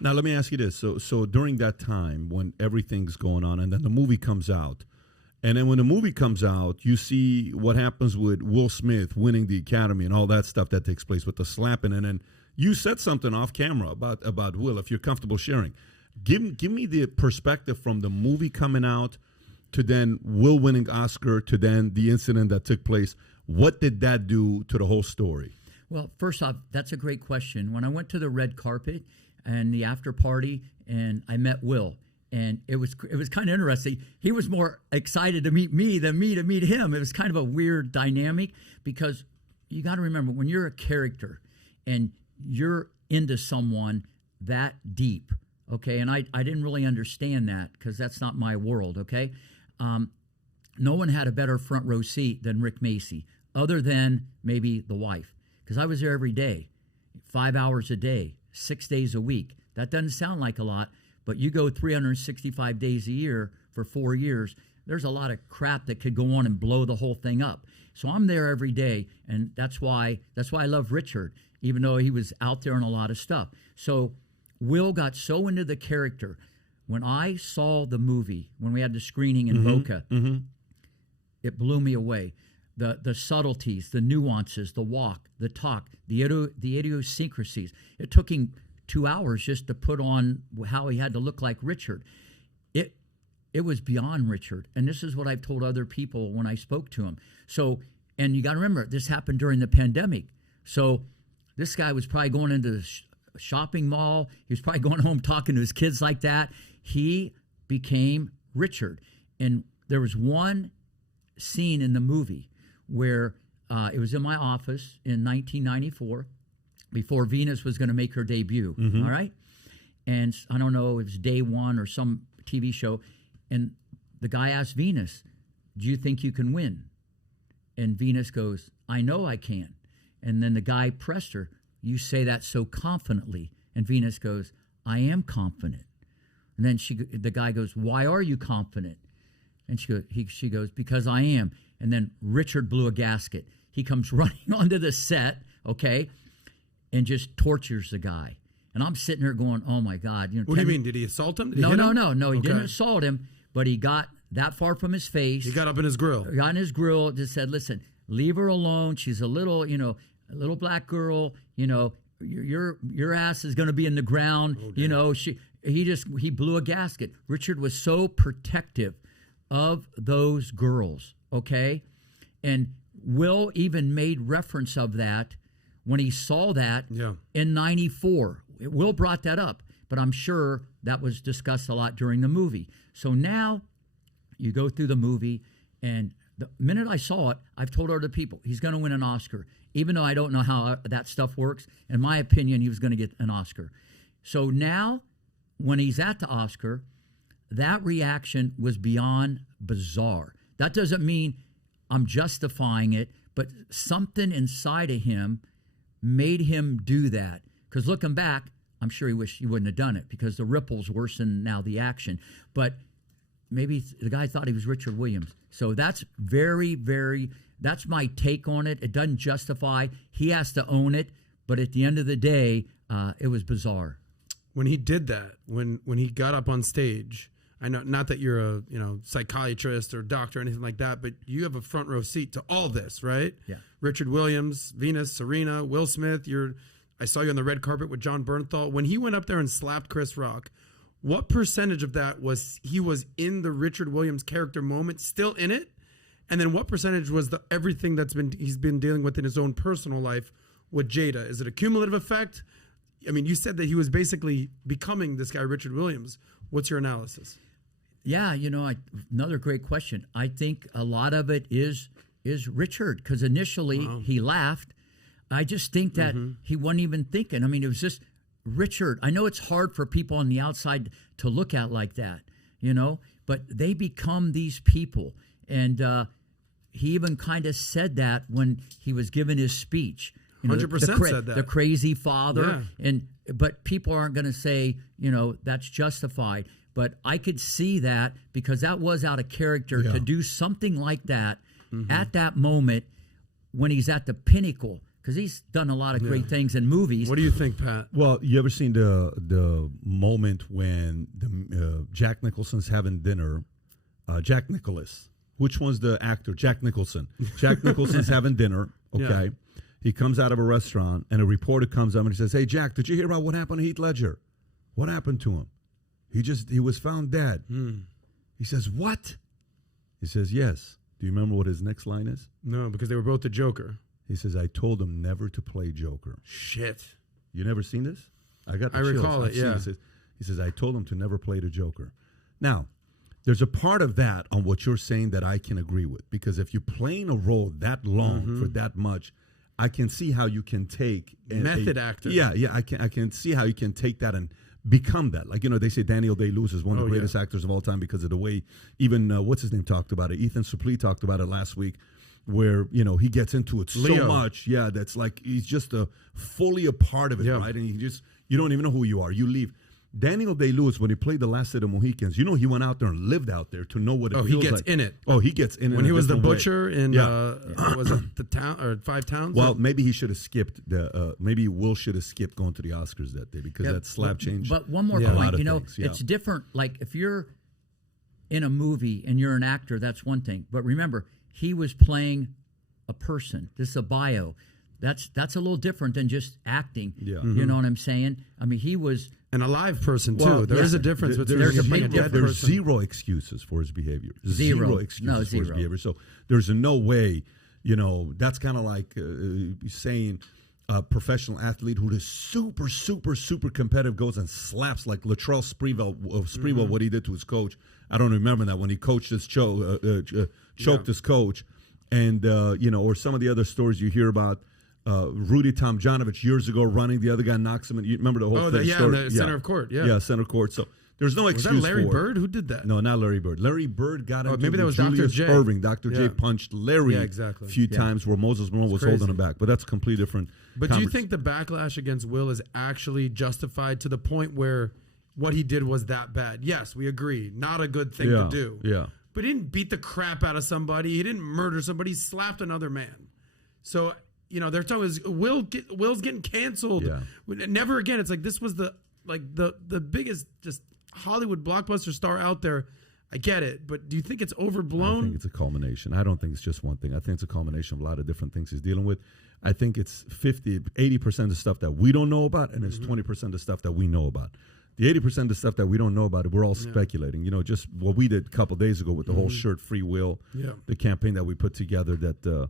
Now, let me ask you this. So during that time when everything's going on and then the movie comes out, and then when the movie comes out, you see what happens with Will Smith winning the Academy and all that stuff that takes place with the slapping. And then you said something off camera about Will, if you're comfortable sharing. Give me the perspective from the movie coming out to then Will winning Oscar to then the incident that took place. What did that do to the whole story? Well, first off, that's a great question. When I went to the red carpet and the after party and I met Will, and it was kind of interesting. He was more excited to meet me than me to meet him. It was kind of a weird dynamic because you got to remember when you're a character and you're into someone that deep, okay? And I didn't really understand that because that's not my world, okay? No one had a better front row seat than Rick Macy other than maybe the wife because I was there every day, 5 hours a day, 6 days a week. That doesn't sound like a lot. But you go 365 days a year for 4 years, there's a lot of crap that could go on and blow the whole thing up. So I'm there every day, and that's why I love Richard, even though he was out there in a lot of stuff. So Will got so into the character. When I saw the movie, when we had the screening in Boca, it blew me away. The subtleties, the nuances, the walk, the talk, the idiosyncrasies. It took him 2 hours just to put on how he had to look like Richard. It was beyond Richard. And this is what I've told other people when I spoke to him. So, and you got to remember, this happened during the pandemic. So this guy was probably going into the shopping mall. He was probably going home talking to his kids like that. He became Richard. And there was one scene in the movie where it was in my office in 1994. Before Venus was going to make her debut, all right? And I don't know, it was day one or some TV show, and the guy asked Venus, do you think you can win? And Venus goes, I know I can. And then the guy pressed her, you say that so confidently. And Venus goes, I am confident. And then the guy goes, why are you confident? And she goes, because I am. And then Richard blew a gasket. He comes running onto the set, okay, and just tortures the guy. And I'm sitting there going, oh, my God. What do you mean? Did he assault him? No. He didn't assault him, but he got that far from his face. He got up in his grill. Got in his grill, just said, listen, leave her alone. She's a little black girl. Your ass is going to be in the ground. Oh, He blew a gasket. Richard was so protective of those girls, okay? And Will even made reference of that when he saw that in 94. Will brought that up, but I'm sure that was discussed a lot during the movie. So now you go through the movie, and the minute I saw it, I've told other people, he's going to win an Oscar. Even though I don't know how that stuff works, in my opinion, he was going to get an Oscar. So now, when he's at the Oscar, that reaction was beyond bizarre. That doesn't mean I'm justifying it, but something inside of him made him do that. Because looking back, I'm sure he wished he wouldn't have done it because the ripples worsen now the action. But maybe the guy thought he was Richard Williams. So that's very, very, that's my take on it. It doesn't justify. He has to own it. But at the end of the day, it was bizarre. When he did that, when he got up on stage, I know not that you're a psychiatrist or doctor or anything like that, but you have a front row seat to all this, right? Yeah. Richard Williams, Venus, Serena, Will Smith. I saw you on the red carpet with John Bernthal. When he went up there and slapped Chris Rock, what percentage of that was he was in the Richard Williams character moment, still in it? And then what percentage was everything he's been dealing with in his own personal life with Jada? Is it a cumulative effect? I mean, you said that he was basically becoming this guy, Richard Williams. What's your analysis? Yeah, another great question. I think a lot of it is Richard, because initially he laughed. I just think that he wasn't even thinking. I mean, it was just Richard. I know it's hard for people on the outside to look at like that, but they become these people. And he even kind of said that when he was giving his speech. 100% said that. The crazy father. Yeah. But people aren't going to say, that's justified. But I could see that because that was out of character to do something like that at that moment when he's at the pinnacle. because he's done a lot of great things in movies. What do you think, Pat? Well, you ever seen the moment when Jack Nicholson's having dinner? Jack Nicholas. Which one's the actor? Jack Nicholson. Jack Nicholson's having dinner. Okay. Yeah. He comes out of a restaurant, and a reporter comes up and he says, "Hey, Jack, did you hear about what happened to Heath Ledger? What happened to him? He was found dead." He says, "What?" He says, "Yes." Do you remember what his next line is? No, because they were both the Joker. He says, "I told him never to play Joker." Shit. You never seen this? I recall it, yeah. He says, "I told him to never play the Joker." Now, there's a part of that on what you're saying that I can agree with, because if you're playing a role that long for that much, I can see how you can take method actor. Yeah, I can see how you can take that and become that. Like, they say Daniel Day-Lewis is one of the greatest actors of all time because of the way even what's his name talked about it. Ethan Suplee talked about it last week, where he gets into it so much. Yeah, that's like he's just fully a part of it, right? And you don't even know who you are. You leave. Daniel Day-Lewis, when he played the last of the Mohicans, he went out there and lived out there to know what it feels like. Oh, he gets in it. Oh, he gets in it. When he was the butcher in, was it the town or 5 Towns? Well, maybe he should have skipped maybe Will should have skipped going to the Oscars that day because that slap changed. But one more point, it's different. Like if you're in a movie and you're an actor, that's one thing. But remember, he was playing a person. This is a bio. That's a little different than just acting. Yeah. You know what I'm saying? I mean, he was an alive person too. Well, there is a difference between there's a big difference. There's zero excuses for his behavior. Zero excuses for his behavior. So there's no way. That's kind of like saying a professional athlete who is super, super, super competitive goes and slaps like Latrell Sprewell, what he did to his coach. I don't remember that when he coached his choked his coach, and or some of the other stories you hear about. Rudy Tomjanovich years ago running, the other guy knocks him, and you remember the whole thing? The center of court. Yeah, center court. So there's no excuse. Was that Larry for Bird? Who did that? No, not Larry Bird. Larry Bird got into maybe that was Julius Dr. J. Irving. Dr. J punched Larry a few times where Moses Malone was holding him back. But that's a completely different. But do you think the backlash against Will is actually justified to the point where what he did was that bad? Yes, we agree. Not a good thing to do. Yeah. But he didn't beat the crap out of somebody. He didn't murder somebody. He slapped another man. So they're talking is Will's getting canceled. Yeah. Never again. It's like this was the biggest just Hollywood blockbuster star out there. I get it, but do you think it's overblown? I think it's a culmination. I don't think it's just one thing. I think it's a culmination of a lot of different things he's dealing with. I think it's 80% of the stuff that we don't know about, and it's 20% of the stuff that we know about. The 80% of the stuff that we don't know about, we're all speculating. Just what we did a couple of days ago with the whole shirt free will, the campaign that we put together that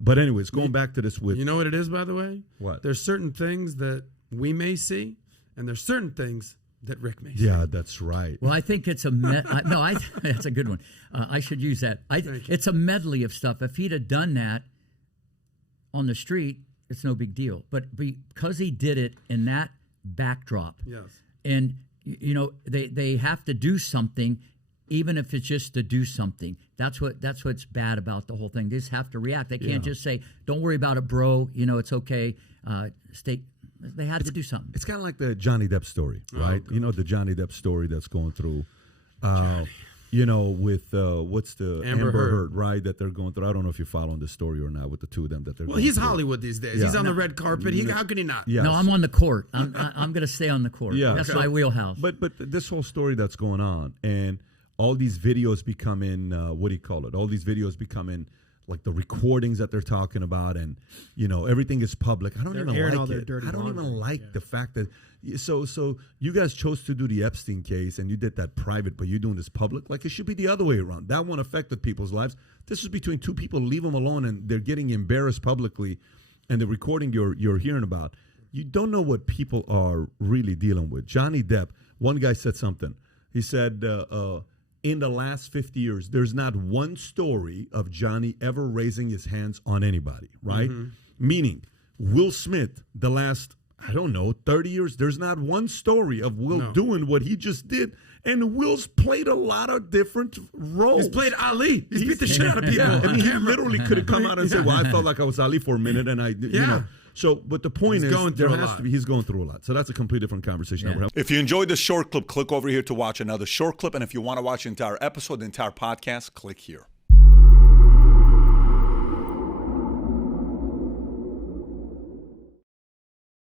but anyways, going back to this with... You know what it is, by the way? What? There's certain things that we may see, and there's certain things that Rick may see. Yeah, that's right. Well, I think it's a... that's a good one. I should use that. It's a medley of stuff. If he'd have done that on the street, it's no big deal. But because he did it in that backdrop, and, they have to do something... Even if it's just to do something, that's what's bad about the whole thing. They just have to react. They can't just say, "Don't worry about it, bro. It's okay." They had to do something. It's kind of like the Johnny Depp story, right? The Johnny Depp story that's going through. With what's the Amber Heard, right? That they're going through. I don't know if you're following the story or not with the two of them that they're. Well, he's Hollywood these days. He's on the red carpet. How can he not? Yes. No, I'm on the court. I'm going to stay on the court. Yeah, that's my wheelhouse. But this whole story that's going on and. All these videos becoming, all these videos becoming like the recordings that they're talking about, and everything is public. I don't even like it. I don't even like the fact that. So you guys chose to do the Epstein case, and you did that private, but you're doing this public. Like it should be the other way around. That one affected people's lives. This is between two people. Leave them alone, and they're getting embarrassed publicly, and the recording you're hearing about. You don't know what people are really dealing with. Johnny Depp. One guy said something. He said. In the last 50 years, there's not one story of Johnny ever raising his hands on anybody, right? Meaning, Will Smith, the last, 30 years, there's not one story of Will doing what he just did. And Will's played a lot of different roles. He's played Ali. He's beat the shit out of people. Yeah, he literally could have come out and said, well, I felt like I was Ali for a minute, and So, but the point is, he's going through a lot. So that's a completely different conversation. Yeah. If you enjoyed this short clip, click over here to watch another short clip. And if you want to watch the entire episode, the entire podcast, click here.